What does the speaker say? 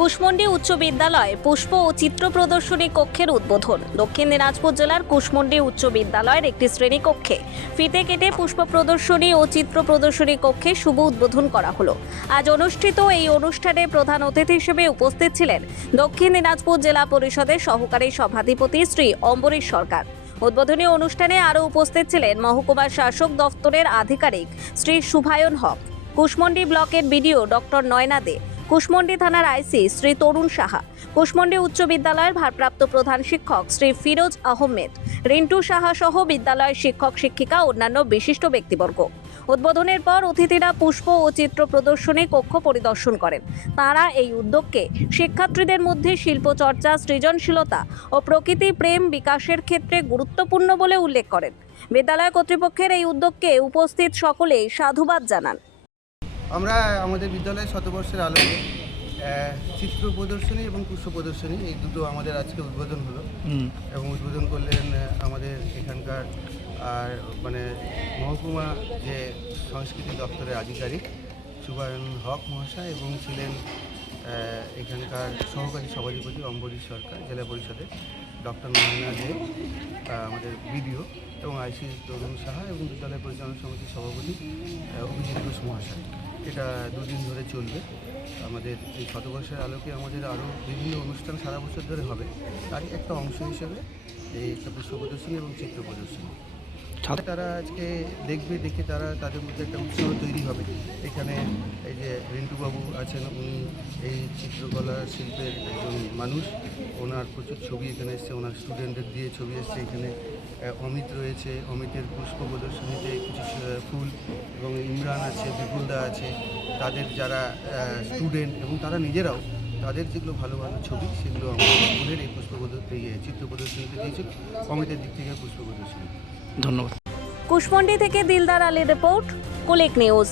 কুশমন্ডি উচ্চ বিদ্যালয় পুষ্প ও চিত্র প্রদর্শনী কক্ষের উদ্বোধন। দক্ষিণ দিনাজপুর জেলার কুশমন্ডি উচ্চ বিদ্যালয়ের একটি শ্রেণী কক্ষে ফিতে কেটে পুষ্প প্রদর্শনী ও চিত্র প্রদর্শনী কক্ষে শুভ উদ্বোধন করা হলো। আজ অনুষ্ঠিত এই অনুষ্ঠানে প্রধান অতিথি হিসেবে উপস্থিত ছিলেন দক্ষিণ দিনাজপুর জেলা পরিষদের সহকারী সভাধিপতি শ্রী অম্বরীশ সরকার। উদ্বোধনী অনুষ্ঠানে আরও উপস্থিত ছিলেন মহকুমা শাসক দফতরের আধিকারিক শ্রী শুভায়ন হক, কুশমন্ডি ব্লকের বিডিও ডক্টর নয়না দে, কুশমন্ডি থানার আইসি শ্রী তরুণ সাহা, কুশমন্ডি উচ্চ বিদ্যালয়ের ভারপ্রাপ্ত প্রধান শিক্ষক শ্রী ফিরোজ আহমেদ, রিন্টু সাহা সহ বিদ্যালয়ের শিক্ষক শিক্ষিকা অন্যান্য বিশিষ্ট ব্যক্তিবর্গ। উদ্বোধনের পর অতিথিরা পুষ্প ও চিত্র প্রদর্শনী কক্ষ পরিদর্শন করেন। তারা এই উদ্যোগকে শিক্ষার্থীদের মধ্যে শিল্পচর্চা, সৃজনশীলতা ও প্রকৃতি প্রেম বিকাশের ক্ষেত্রে গুরুত্বপূর্ণ বলে উল্লেখ করেন। বিদ্যালয় কর্তৃপক্ষের এই উদ্যোগকে উপস্থিত সকলেই সাধুবাদ জানান। আমরা আমাদের বিদ্যালয়ের শতবর্ষের আলোকে চিত্র প্রদর্শনী এবং পুষ্প প্রদর্শনী এই দুটো আমাদের আজকে উদ্বোধন হলো এবং উদ্বোধন করলেন আমাদের এখানকার মহকুমা যে সংস্কৃতি দপ্তরের আধিকারিক শুভায়ন হক মহাশয় এবং ছিলেন এখানকার সহকারী সভাধিপতি অম্বরীশ সরকার, জেলা পরিষদের ডক্টর নয়না দে, আমাদের বিডিও এবং আইসি তরুণ সাহা এবং বিদ্যালয় পরিচালনা সমিতির সভাপতি অভিজিৎ ঘোষ মহাশয়। এটা দুদিন ধরে চলবে। আমাদের এই শতবর্ষের আলোকে আমাদের আরও বিভিন্ন অনুষ্ঠান সারা বছর ধরে হবে, তারই একটা অংশ হিসেবে এই পুষ্প প্রদর্শনী এবং চিত্র প্রদর্শনী তারা আজকে দেখবে, দেখে তাদের মধ্যে একটা উৎসাহ তৈরি হবে। এখানে এই যে রিন্টুবাবু আছেন, উনি এই চিত্রকলা শিল্পের একজন মানুষ, ওনার প্রচুর ছবি এখানে এসছে, ওনার স্টুডেন্টদের দিয়ে ছবি এসছে। এখানে অমিত রয়েছে, অমিতের পুষ্প প্রদর্শনীতে কিছু ফুল, এবং ইমরান আছে, বিপুলদা আছে, তাদের যারা স্টুডেন্ট এবং তারা নিজেরাও তাদের যেগুলো ভালো ভালো ছবি সেগুলো আমাদের স্কুলের এই চিত্র প্রদর্শনীতে দিয়েছিল। অমিতের দিক থেকে পুষ্প প্রদর্শনী। ধন্যবাদ। কুশমন্ডি থেকে দিলদার আলীর রিপোর্ট, কুলিক নিউজ।